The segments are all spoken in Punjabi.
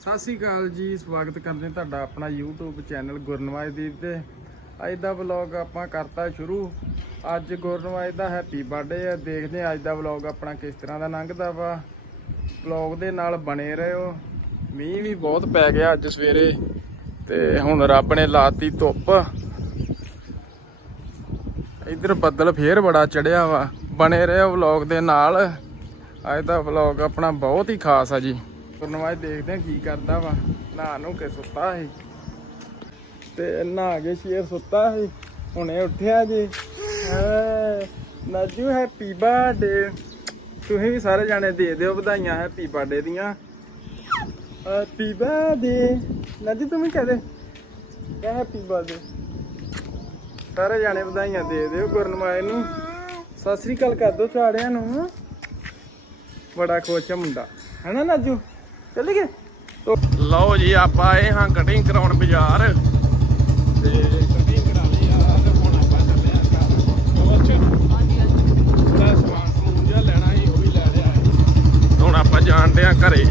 ਸਤਿ ਸ੍ਰੀ ਅਕਾਲ ਜੀ, ਸਵਾਗਤ ਕਰਦੇ ਤੁਹਾਡਾ ਆਪਣਾ YouTube ਚੈਨਲ ਗੁਰਨਵਾਜ ਦੀਪ ਤੇ। ਅੱਜ ਦਾ ਵਲੌਗ ਆਪਾਂ ਕਰਤਾ ਸ਼ੁਰੂ। ਅੱਜ ਗੁਰਨਵਾਜ ਦਾ ਹੈਪੀ ਬਰਥਡੇ ਆ, ਦੇਖਦੇ ਹਾਂ ਅੱਜ ਦਾ ਵਲੌਗ ਆਪਣਾ ਕਿਸ ਤਰ੍ਹਾਂ ਦਾ ਲੰਘਦਾ ਵਾ। ਵਲੌਗ ਦੇ ਨਾਲ ਬਣੇ ਰਹੋ। ਮੀਂਹ ਵੀ ਬਹੁਤ ਪੈ ਗਿਆ ਅੱਜ ਸਵੇਰੇ, ਤੇ ਹੁਣ ਰੱਬ ਨੇ ਲਾਤੀ ਧੁੱਪ। ਇਧਰ ਬੱਦਲ ਫੇਰ ਬੜਾ ਚੜਿਆ ਵਾ। ਬਣੇ ਰਹੋ ਵਲੌਗ ਦੇ ਨਾਲ। ਅੱਜ ਦਾ ਵਲੌਗ ਆਪਣਾ ਬਹੁਤ ਹੀ ਖਾਸ ਆ ਜੀ। ਗੁਰਨਵਾਜ ਦੇਖਦੇ ਆ ਕੀ ਕਰਦਾ ਵਾ। ਨਹਾ ਨੂੰ ਕੇ ਸੁੱਤਾ ਸੀ। ਤੇ ਨਹਾ ਕੇ ਸ਼ੇਰ ਸੁੱਤਾ ਸੀ। ਹੁਣੇ ਉੱਠਿਆ ਜੀ। ਨਾਜੂ, ਹੈਪੀ ਬਰਥਡੇ ਤੁਸੀਂ ਵੀ ਸਾਰੇ ਜਾਣੇ ਦੇ ਦਿਓ ਵਧਾਈਆਂ, ਹੈਪੀ ਬਰਥਡੇ ਦੀਆਂ। ਹੈਪੀ ਬਰਥਡੇ ਨਾਜੂ, ਤੂੰ ਵੀ ਕਹਦੇ ਕਹ ਹੈਪੀ ਬਰਥਡੇ ਸਾਰੇ ਜਾਣੇ ਵਧਾਈਆਂ ਦੇ ਦਿਓ ਗੁਰਨਵਾਜ ਨੂੰ। ਸਤਿ ਸ੍ਰੀ ਅਕਾਲ ਕਰ ਦੋ ਸਾਰਿਆਂ ਨੂੰ। ਬੜਾ ਖੁਸ਼ ਹੈ ਮੁੰਡਾ। ਹੈਨਾ ਨਾਜੂ? ਚੱਲ ਗਏ ਲਓ ਜੀ, ਆਪਾਂ ਆਏ ਹਾਂ ਕਟਿੰਗ ਕਰਾਉਣ ਬਾਜ਼ਾਰ। ਤੇ ਕਟਿੰਗ ਕਰਾ ਲਈ ਆ ਤੇ ਹੁਣ ਆਪਾਂ ਚੱਲੇ ਆ ਘਰ ਥੋੜਾ ਸਮਾਨ ਸਮੂਨ ਜਿਹਾ ਲੈਣਾ ਸੀ, ਉਹ ਵੀ ਲੈ ਲਿਆ ਹੁਣ ਆਪਾਂ ਜਾਣਦੇ ਆ ਘਰੇ।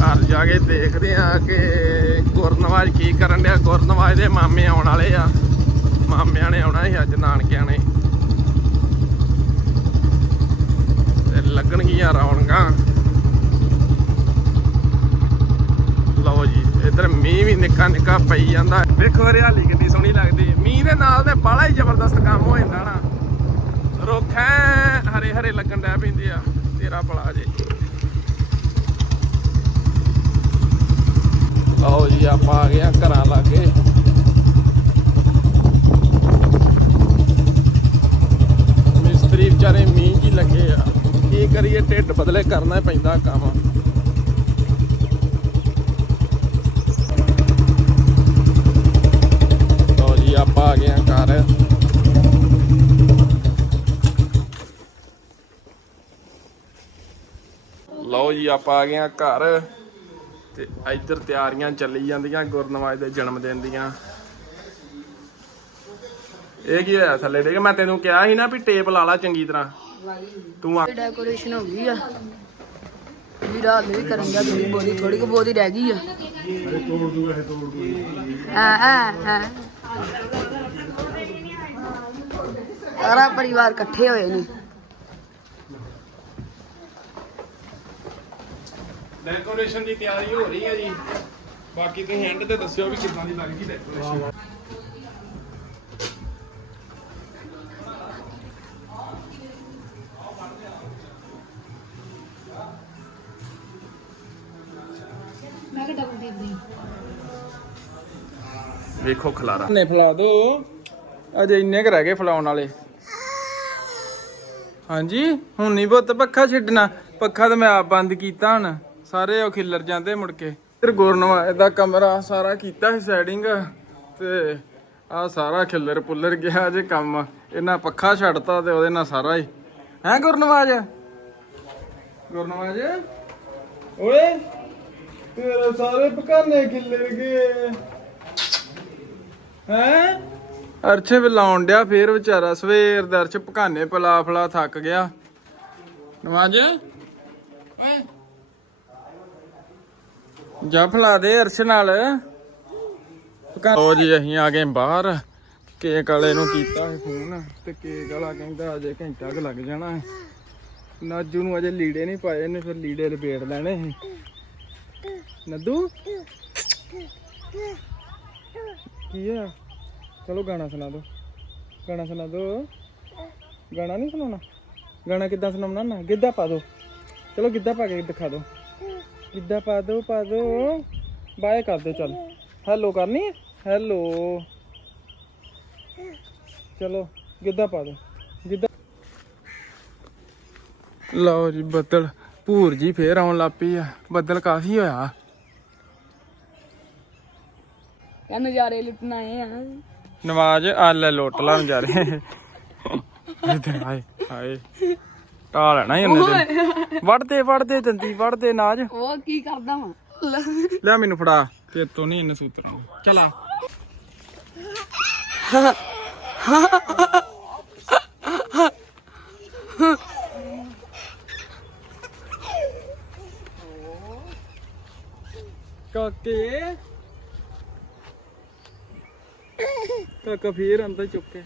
ਘਰ ਜਾ ਕੇ ਦੇਖਦੇ ਆ ਕਿ ਗੁਰਨਵਾਜ ਕੀ ਕਰਨ ਡਿਆ। ਗੁਰਨਵਾਜ ਦੇ ਮਾਮੇ ਆਉਣ ਵਾਲੇ ਆ। ਮਾਮਿਆਂ ਨੇ ਆਉਣਾ ਸੀ ਅੱਜ, ਨਾਨਕਿਆਂ ਨੇ ਤੇ ਲੱਗਣਗੀਆਂ ਰੌਣਕਾਂ। ਲਓ ਜੀ, ਇਧਰ ਮੀਂਹ ਵੀ ਨਿੱਕਾ ਨਿੱਕਾ ਪਈ ਜਾਂਦਾ। ਵੇਖੋ ਹਰਿਆਲੀ ਕਿੰਨੀ ਸੋਹਣੀ ਲੱਗਦੀ ਮੀਂਹ ਦੇ ਨਾਲ ਤੇ ਬੜਾ ਹੀ ਜ਼ਬਰਦਸਤ ਕੰਮ ਹੋ ਜਾਂਦਾ ਨਾ। ਰੁੱਖ ਐਂ ਹਰੇ ਹਰੇ ਲੱਗਣ ਡੈ ਪੈਂਦੇ ਆ। ਤੇਰਾ ਭਲਾ ਜੇ। ਲਓ ਜੀ, ਆਪਾਂ ਆ ਗਏ ਘਰਾਂ ਲਾਗੇ। ਮਿਸਤਰੀ ਵਿਚਾਰੇ ਮੀਂਹ 'ਚ ਲੱਗੇ ਆ। ਕੀ ਕਰੀਏ, ਢਿੱਡ ਬਦਲੇ ਕਰਨਾ ਪੈਂਦਾ ਕੰਮ। ਲਓ ਜੀ, ਆਪਾਂ ਆ ਗਏ ਆ ਘਰ। ਲਓ ਜੀ, ਆਪਾਂ ਆ ਗਏ ਆ ਘਰ। ਤੇ ਇੱਧਰ ਤਿਆਰੀਆਂ ਚੱਲੀ ਜਾਂਦੀਆਂ, ਗੁਰਨਵਾਜ ਦੇ ਜਨਮ ਦਿਨ ਦੀਆਂ। ਇਹ ਕੀ ਹੋਇਆ ਥੱਲੇ? ਡੇਗ ਮੈਂ ਤੈਨੂੰ ਕਿਹਾ ਸੀ ਨਾ ਵੀ ਟੇਪ ਲਾ ਲਾ ਚੰਗੀ ਤਰ੍ਹਾਂ। ਤੂੰ ਆ। ਡੈਕੋਰੇਸ਼ਨ ਹੋ ਗਈ ਆ। ਵੀ ਰਾਤ ਨੂੰ ਵੀ ਕਰਨ ਦਾ ਥੋੜੀ ਬੋਦੀ ਥੋੜੀ ਕੁ ਬੋਦੀ ਰਹਿ ਗਈ ਆ। ਹਾਂ ਹਾਂ ਹਾਂ ਸਾਰਾ ਪਰਿਵਾਰ ਇਕੱਠੇ ਹੋਏ ਨੇ। ਡੈਕੋਰੇਸ਼ਨ ਦੀ ਤਿਆਰੀ ਹੋ ਰਹੀ ਹੈ ਜੀ। ਬਾਕੀ ਤੁਸੀਂ ਐਂਡ ਤੇ ਦੱਸਿਓ ਵੀ ਕਿੱਦਾਂ ਦੀ ਲੱਗ ਗਈ ਡੈਕੋਰੇਸ਼ਨ ਵੇਖੋ ਖਲਾਰਾ। ਨੇ ਫਲਾ ਦੋ। ਅਜੇ ਇੰਨੇ ਕੁ ਗਏ ਫਲਾਉਣ ਵਾਲੇ। ਹਾਂਜੀ, ਹੁਣ ਨਹੀਂ ਬੁੱਤ ਪੱਖਾ ਛੱਡਣਾ। ਪੱਖਾ ਤਾਂ ਮੈਂ ਆਪ ਬੰਦ ਕੀਤਾ ਹੁਣ। ਸਾਰੇ ਉਹ ਖਿੱਲਰ ਜਾਂਦੇ ਮੁੜ ਕੇ। ਫਿਰ ਗੁਰਨਵਾਜ ਦਾ ਕਮਰਾ ਸਾਰਾ ਕੀਤਾ ਸੀ ਸੈਟਿੰਗ ਤੇ ਆ ਸਾਰਾ ਖਿੱਲਰ ਪੁੱਲਰ ਗਿਆ ਜੇ ਕੰਮ। ਇਹਨਾਂ ਪੱਖਾ ਛੱਡਤਾ ਤੇ ਉਹਦੇ ਨਾਲ ਸਾਰਾ ਹੀ। ਹੈ ਗੁਰਨਵਾਜ? ਗੁਰਨਵਾਜ? ਓਏ, ਤੇਰੇ ਸਾਰੇ ਪਕਾਨੇ ਖਿੱਲਰ ਗਏ। ਹੈ? ਅਰਛੇ ਵੀ ਲਾਉਣ ਡਿਆ ਫੇਰ ਵਿਚਾਰਾ, ਸਵੇਰ ਦਾ ਅਰਸ਼ ਪਕਾਨੇ ਪਲਾ ਫਲਾ ਥੱਕ ਗਿਆ। ਨਵਾਜ? ਓਏ। ਜਾ ਫਲਾ ਦੇ ਅਰਛ ਨਾਲ। ਲੋ ਜੀ, ਅਸੀਂ ਆ ਗਏ ਬਾਹਰ। ਕੇਕ ਵਾਲੇ ਨੂੰ ਕੀਤਾ ਸੀ ਫੋਨ, ਤੇ ਕੇਕ ਵਾਲਾ ਕਹਿੰਦਾ ਅਜੇ ਘੰਟਾ ਕੁ ਲੱਗ ਜਾਣਾ ਹੈ। ਨਾਜੂ ਨੂੰ ਅਜੇ ਲੀੜੇ ਨਹੀਂ ਪਾਏ ਨੇ ਫਿਰ ਲੀੜੇ ਲਪੇਟ ਲੈਣੇ ਸੀ। ਨੱਦੂ? ਕੀ ਆ ਚਲੋ ਗਾਣਾ ਸੁਣਾ ਦੋ। ਗਾਣਾ ਸੁਣਾ ਦੋ। ਗਾਣਾ ਨਹੀਂ ਸੁਣਾਉਣਾ? ਗਾਣਾ ਕਿੱਦਾਂ ਸੁਣਾਉਣਾ ਨਾ? ਗਿੱਧਾ ਪਾ ਦੋ। ਚਲੋ ਗਿੱਧਾ ਪਾ ਕੇ ਦਿਖਾ ਦੋ। ਗਿੱਧਾ ਪਾ ਦੋ ਪਾ ਦੋ। ਬਾਏ ਕਰ ਦੋ ਚਲ। ਹੈਲੋ ਕਰਨੀ ਹੈ ਹੈਲੋ। ਚਲੋ, ਗਿੱਧਾ ਪਾ ਦੋ। ਗਿੱਧਾ ਲਓ ਜੀ ਬੱਦਲ। ਭੂਰ ਜੀ ਫੇਰ ਆਉਣ ਲੱਗ ਪਈ ਆ। ਬੱਦਲ ਕਾਫੀ ਹੋਇਆ। ਇਹ ਨਜ਼ਾਰੇ ਲੁੱਟਣਾ ਆਏ ਆ। ਨਵਾਜ ਆ ਲੈ ਲੁੱਟ ਲਾ ਨਜ਼ਾਰੇ ਇੱਧਰ ਹਾਏ ਹਾਏ ਟਾ ਲੈਣਾ ਹੀ ਉਹਨੇ ਤੇ ਵੜਦੇ ਵੜਦੇ ਦੰਦੀ ਵੜਦੇ ਨਾਜ। ਉਹ ਕੀ ਕਰਦਾ ਵਾ? ਲੈ ਮੈਨੂੰ ਫੜਾ ਤੇ ਤੂੰ ਨਹੀਂ ਇਹਨੇ ਸੂਤਰ ਨੂੰ। ਚਲਾ ਕਾਕੇ। ਕਾਕਾ ਫੇਰ ਅੰਦਰ ਚੁੱਕੇ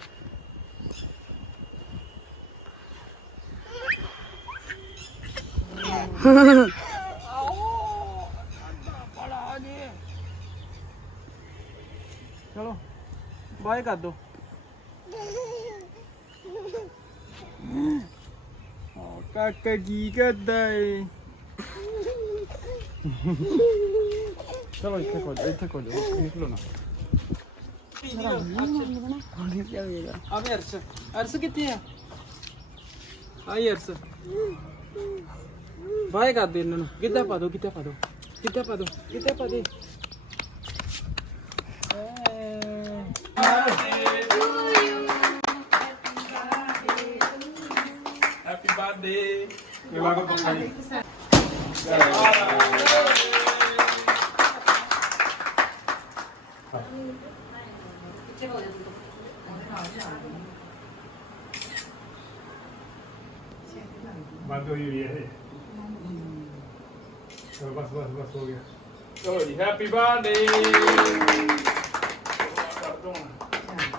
ਚਲੋ, ਬਾਏ ਕਰ ਦੋ। ਕਾਕਾ ਕੀ ਕਰਦਾ ਏ। ਚਲੋ, ਇੱਥੇ ਖੋ ਇੱਥੇ ਖੋ ਨਿਕਲੋ ਨਾ। ਆਵੇ ਅਰਸ। ਅਰਸ ਕਿੱਥੇ ਆ? ਆਈ ਅਰਸ। ਬਾਏ ਕਰ ਦੇ ਇਹਨਾਂ ਨੂੰ। ਕਿੱਥੇ ਪਾ ਦੋ ਕਿੱਥੇ ਪਾ ਦੋ। ਕਿੱਥੇ ਪਾ ਦੋ ਕਿੱਥੇ ਪਾ ਦੇ। ਹੈਪੀ ਬਰਥਡੇ ਇਹ ਵਾਗੋ ਪੱਕਾ ਜੀ ਬੰਦ ਹੋਈ ਹੋਈ ਹੈ ਇਹ ਚਲੋ ਬਸ ਬਸ ਬਸ ਹੋ ਗਿਆ ਚਲੋ ਜੀ ਹੈਪੀ ਬਰਥਡੇ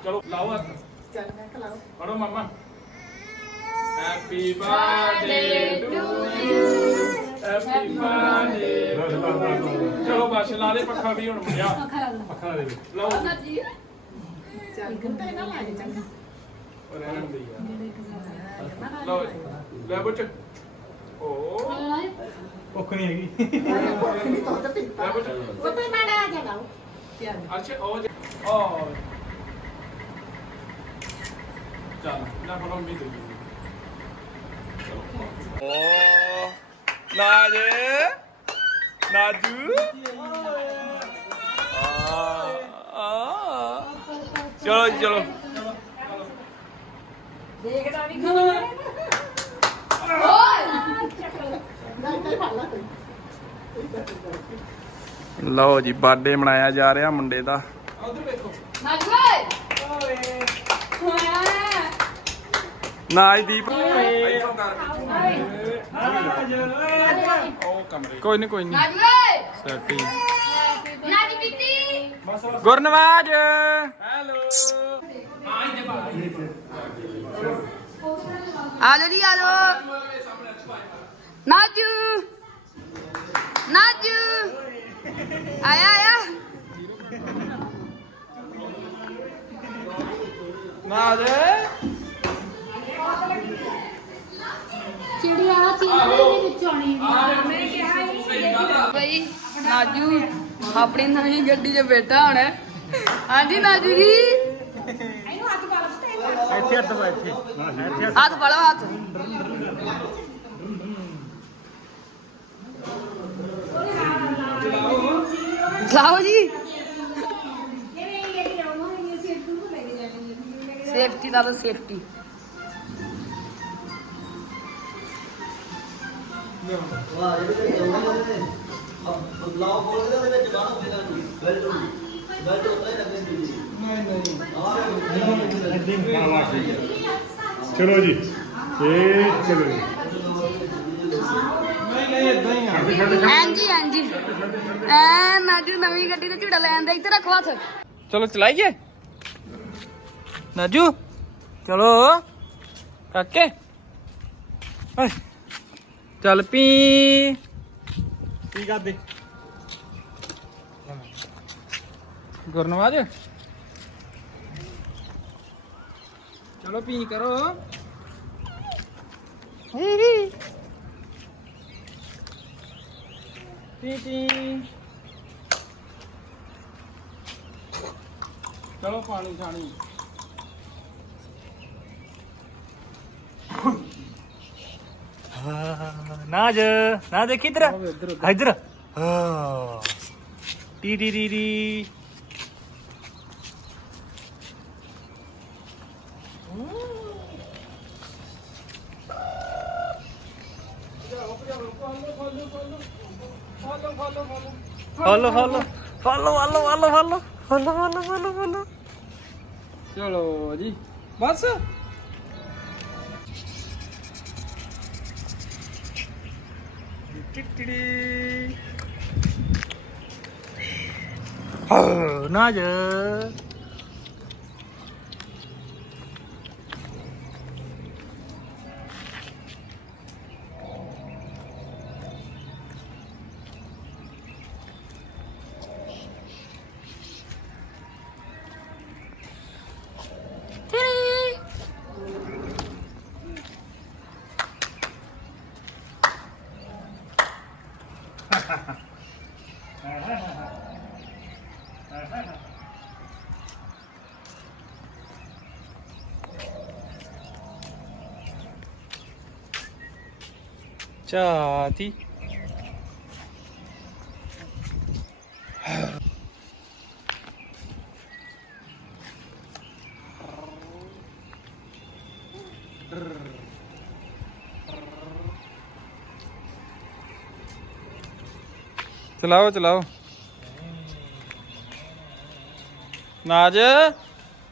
ਚਲੋ ਲਾਓ ਹੱਥ ਚੱਲ ਮੈਂ ਲਾਓ ਫੜੋ ਮਮਾ happy birthday to you happy birthday ਚਲੋ ਬਸ ਲਾ ਦੇ ਪੱਖਾ ਵੀ ਹੁਣ ਮੁੰਡਿਆ ਅੱਖਾਂ ਦੇ ਵਿੱਚ ਲਓ ਚੱਲ ਗੁੱਟਾ ਇਹਨਾਂ ਲਾ ਦੇ ਚੰਗਾ ਰਹਿਣ ਦੇ ਯਾਰ ਲਓ ਲੈ ਬੱਚ ਓ ਭੁੱਖ ਨਹੀਂ ਹੈਗੀ ਭੁੱਖ ਨਹੀਂ ਤਾਂ ਪੀਤਾ ਉਹ ਤੇ ਮਾੜਾ ਆ ਜਾਣਾ ਉਹ ਅੱਛਾ ਉਹ ਓ ਚੱਲ ਨਾ ਬੜਾ ਮੀਂਹ ਦੇ ਓ ਨਾਜੇ ਨਾਜੂ ਚਲੋ ਜੀ ਚਲੋ। ਲਓ ਜੀ ਬਰਥਡੇ ਮਨਾਇਆ ਜਾ ਰਿਹਾ ਮੁੰਡੇ ਦਾ। ਇੱਥੋਂ ਕਰ ਉਹ ਕਮਰੇ ਕੋਈ ਨਹੀਂ ਕੋਈ ਨਹੀਂ ਸੈਟੀ ਗੁਰਨਵਾਜ ਹੈਲੋ ਆ ਜਾਓ ਜੀ ਆ ਜਾਓ। ਨਾਜੂ। ਨਾਜੂ। ਆਇਆ ਆਇਆ। ਨਾਜ। ਚਿੜੀਆ ਚਿੜੀਆ ਦੇ ਵਿੱਚ ਆਉਣੀ ਬਈ ਨਾਜੂ ਆਪਣੀ ਨਵੀਂ ਗੱਡੀ 'ਚ ਬੈਠਾ ਹੁਣ ਹਾਂਜੀ ਨਾਜੂ ਜੀ। ਇੱਥੇ ਹੱਥ ਵਾ ਇੱਥੇ ਇੱਥੇ ਹੱਥ। ਹੱਥ ਫੜੋ ਹੱਥ ਚਲਾਓ ਜੀ ਸੇਫਟੀ ਦਾ ਸੇਫਟੀ ਬਦਲਾਅ ਬੋਲਦੇ ਉਹਦੇ ਵਿੱਚ ਬਾਹਰ ਹੁੰਦੇ ਤੁਹਾਨੂੰ ਬੈਲਟ ਬੈਲਟ ਉੱਤੇ ਲੱਗਣੀ ਚਾਹੀਦੀ ਚਲੋ ਜੀ ਇਹ ਚਲੋ ਜੀ। ਹਾਂਜੀ ਹਾਂਜੀ। ਐ ਨਾਜੂ ਨਵੀਂ ਗੱਡੀ ਤੇ ਝੂੜਾ ਲੈਣ ਦਾ ਇੱਥੇ ਰੱਖੋ ਹੱਥ। ਚਲੋ ਚਲਾਈਏ। ਨਾਜੂ ਚਲੋ। ਕਾਕੇ। ਚੱਲ ਪੀ। ਕੀ ਕਰਦੇ? ਗੁਰਨਵਾਜ। ਚਲੋ ਪੀ ਕਰੋ। ਪੀ ਪੀ। ਚਲੋ ਪਾਣੀ ਛਾਣੀ। ਨਾਜ ਨਾ ਦੇਖੀ ਇਧਰ? ਇਧਰ। ਹਾਂ। T T T T. Follow follow follow follow follow follow follow follow follow follow ਚਲੋ ਜੀ ਬਸ ਟਿਟੜੀ ਹਾਂ, ਨਾਜ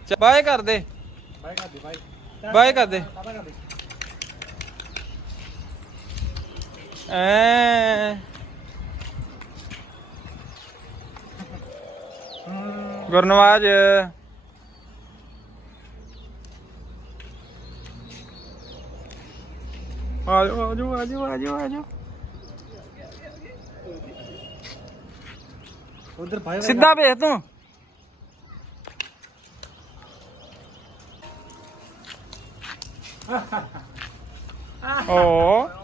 ਚ ਬਾਏ ਕਰ ਦੇ ਬਾਏ ਕਰ ਦੇ ਬਾਏ ਬਾਏ ਕਰ ਦੇ ਕਾਹਦਾ ਕਰ ਦੇ ਐ। ਗੁਰਨਵਾਜ। ਆਜੋ ਆਜੋ ਆਜੋ ਆਜੋ ਆਜੋ। ਉਧਰ ਬਾਏ ਸਿੱਧਾ ਵੇਖ ਤੂੰ। ਓ।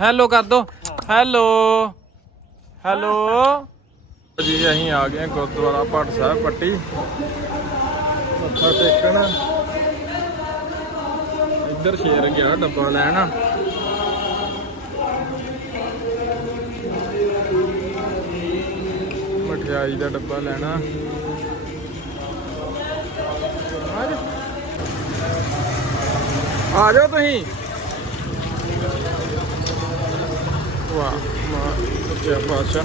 ਹੈਲੋ ਕਰ ਦੋ ਹੈਲੋ ਹੈਲੋ ਜੀ ਅਸੀਂ ਆ ਗਏ ਹਾਂ ਗੁਰਦੁਆਰਾ ਭੱਟ ਸਾਹਿਬ ਪੱਟੀ। ਮੱਥਾ ਟੇਕਣ। ਇੱਧਰ ਸ਼ੇਰ ਗਿਆ ਡੱਬਾ ਲੈਣ। ਮਠਿਆਈ ਦਾ ਡੱਬਾ ਲੈਣਾ। ਆ ਜਾਓ ਤੁਸੀਂ। ਵਾਹ ਵਾਹ ਸੱਚਾ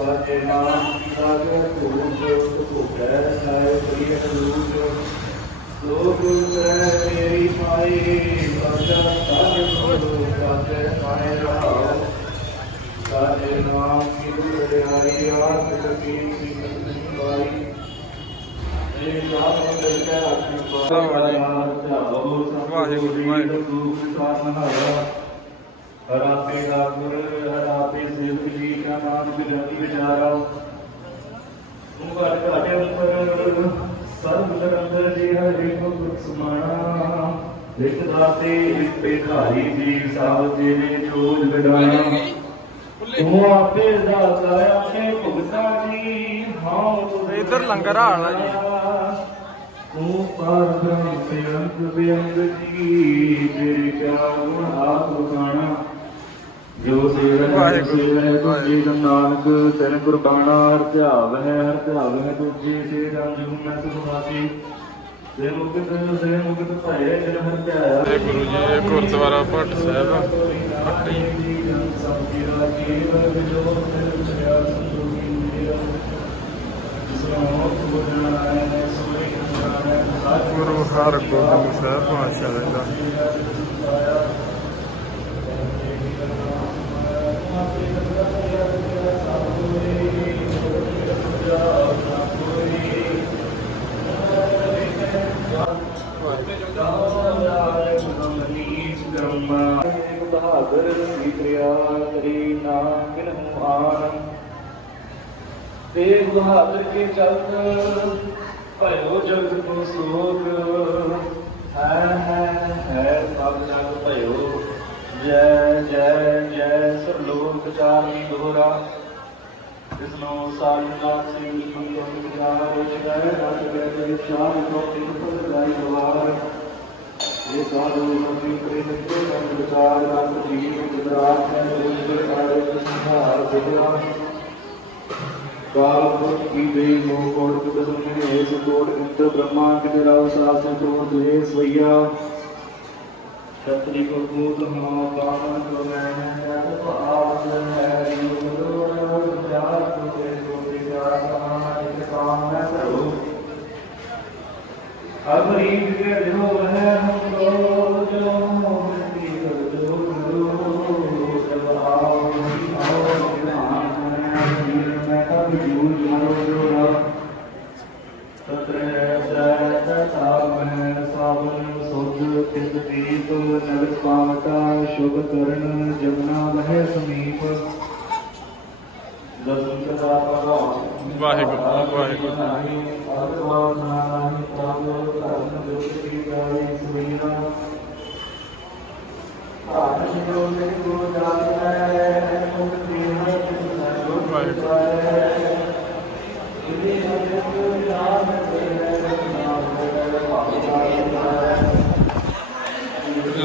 ਪਾਤਸ਼ਾਹ ਲੋਕ ਮੇਰੀ ਮਾਈ ਬਾਜਾ ਸਾਰੇ ਬੋਲੋ ਬਾਜੇ ਪਾਏ ਰਹਾਓ ਸਾਰੇ ਨਾਮ ਕੀ ਬੜਾਈ ਆਪ ਕਬੀ ਸਿਮਤ ਨਹੀਂ ਪਾਈ ਇਹ ਨਾਮ ਦੇ ਕੇ ਆਪਣੀ ਵਾਹਿਗੁਰੂ, ਵਾਹਿਗੁਰੂ। ਹਰਾਪੇ ਨਾਮ ਬਿਰਹੀ ਵਿਚਾਰਾ ਤੂੰ ਘਟ ਘਟ ਅੰਤਰ ਸਰਬ ਨਿਰੰਤਰ ਜੀ ਹਰਿ ਗੁਰ ਸਮਾਣਾ। ਲਿਖ ਦਾਤੇ ਲਿਖ ਭਿਖਾਰੀ ਜੀ ਸਭ ਤੇਰੇ ਜੋਜ ਵਿਡਾਣਾ ਤੂੰ ਆਪੇ ਦਾਤਾ ਆਪੇ ਭੁਗਤਾ ਜੀ ਹਾਂ ਇੱਧਰ ਲੰਗਰ ਹਾਲ ਆ ਜੀ। ਤੂੰ ਪਾਰ ਬ੍ਰਹਮ ਤੇ ਅੰਤ ਬੇਅੰਤ ਜੀ ਤੇਰੇ ਕਿਆ ਗੁਣ ਆਪ ਬਖਾਣਾ। ਜੋ ਸੇਵਨ ਵਾਹਿਗੁਰੂ, ਸੇਵਨ ਤੁਝੇ ਜਨ ਨਾਨਕ ਤੇਰੇ ਕੁਰਬਾਨਾ ਹਰ ਧਿਆਵ ਹੈ ਹਰ ਧਿਆਵ ਹੈ ਤੁਝੇ ਸੇ ਰਾਜੂ ਮੈਂ ਸੁਭਾਸੀ ਤੇ ਮੁਕਤ ਸੇ ਮੁਕਤ ਭਏ ਜਨ ਹਰ ਧਿਆਇਆ ਇਹ ਗੁਰੂ ਜੀ ਇਹ ਗੁਰਦੁਆਰਾ ਭੱਟ ਸਾਹਿਬ ਪੱਟੀ ਗੁਰੂ ਹਰਗੋਬਿੰਦ ਸਾਹਿਬ ਪਾਤਸ਼ਾਹ ਜੀ ਦਾ। ਤੇ ਬਹਾਦਰ ਕੇ ਚਲਤ ਭਇਓ ਜਗਤ ਕੋ ਸੋਗ ਹੈ ਹੈ ਹੈ, ਸਭ ਜਗ ਭਇਓ। ਜੈ ਜੈ ਜੈ, ਸਰਲੋਕ ਚਾਰੀ ਦੋਰਾ। ਜਿਸਨੂੰ ਸਾਜਨਾ ਸਿੰਘ ਮੰਤੋਂ ਵਿਚਾਰ ਵਿਚਾਰ ਰਸ ਗਏ ਵਿਚਾਰ ਤੋਂ ਤਿੰਨ ਪਦ ਗਾਈ ਦਵਾਰ। ਇਹ ਸਾਧੂ ਮੰਦੀ ਕਰੇ ਨਿਕਲੇ ਸੰਗ ਵਿਚਾਰ ਰਸ ਜੀਵ ਗੁਜਰਾਤ ਹੈ ਜਿਸ ਸਾਰੇ ਸੰਹਾਰ ਬਿਗੜਾ ਕਾਲ ਪੁਰਖ ਕੀ ਦੇ ਮੋਹ ਕੋਟ ਕੁਟ ਸੁਨੇ ਇਸ ਕੋਟ ਇੰਦਰ ਬ੍ਰਹਮਾ ਕੇ ਰਾਵ ਸਾਸ ਕੋਟ ਦੁਏ ਸਵਈਆ ਸਤਰੀ ਕੋ ਬੂਤ ਹੋ ਕਾਮਨ ਕੋ ਮੈਂ ਜਤ ਆਪ ਹੈ ਗੁਰੂ ਪਿਆਰ ਕੋ ਤੇ ਕੋ ਪਿਆਰ ਸਮਾਨ ਇੱਕ ਕਾਮ ਮੈਂ ਕਰੋ ਅਬਰੀ ਕੇ ਜੋ ਹੈ ਹਮ ਲੋ ਜੋ ਮੁਕਤੀ ਕਰ ਜੋ ਗੁਰੂ ਜਬ ਆਓ ਆਓ ਧਿਆਨ ਮੈਂ ਮੈਂ ਕਬ ਜੂ ਜਾਣੋ ਜੋ ਨਾ ਤਤਰੇ ਸਹਿ ਸਾਵਨ ਸਾਵਨ ਸੁਧ ਤਿਸ ਦੀਪ ਨਰ ਪਾਵਤਾ ਸ਼ੁਭ ਕਰਨ ਜਮਨਾ ਲਹਿ ਸਮੀਪ ਦਰਸ਼ਨ ਕਰਾ ਭਗਵਾਨ ਵਾਹਿਗੁਰੂ ਵਾਹਿਗੁਰੂ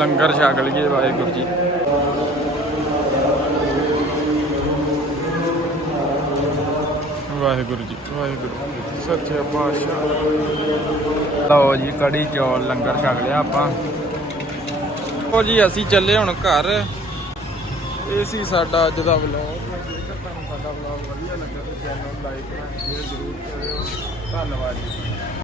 ਲੰਗਰ ਛਕ ਲਈਏ ਵਾਹਿਗੁਰੂ ਜੀ। ਵਾਹਿਗੁਰੂ ਜੀ, ਵਾਹਿਗੁਰੂ ਸੱਚੇ ਪਾਤਸ਼ਾਹ। ਲਓ ਜੀ, ਕੜੀ ਚੌਲ ਲੰਗਰ ਛਕ ਲਿਆ ਆਪਾਂ। ਉਹ ਜੀ, ਅਸੀਂ ਚੱਲੇ ਹੁਣ ਘਰ। ਇਹ ਸੀ ਸਾਡਾ ਅੱਜ ਦਾ ਵਲੌਗ ਜੇਕਰ ਤੁਹਾਨੂੰ ਸਾਡਾ ਵਲੌਗ ਵਧੀਆ ਲੱਗਾ ਤਾਂ ਚੈਨਲ ਨੂੰ ਲਾਈਕ ਸ਼ੇਅਰ ਜ਼ਰੂਰ ਕਰਿਓ। ਧੰਨਵਾਦ ਜੀ।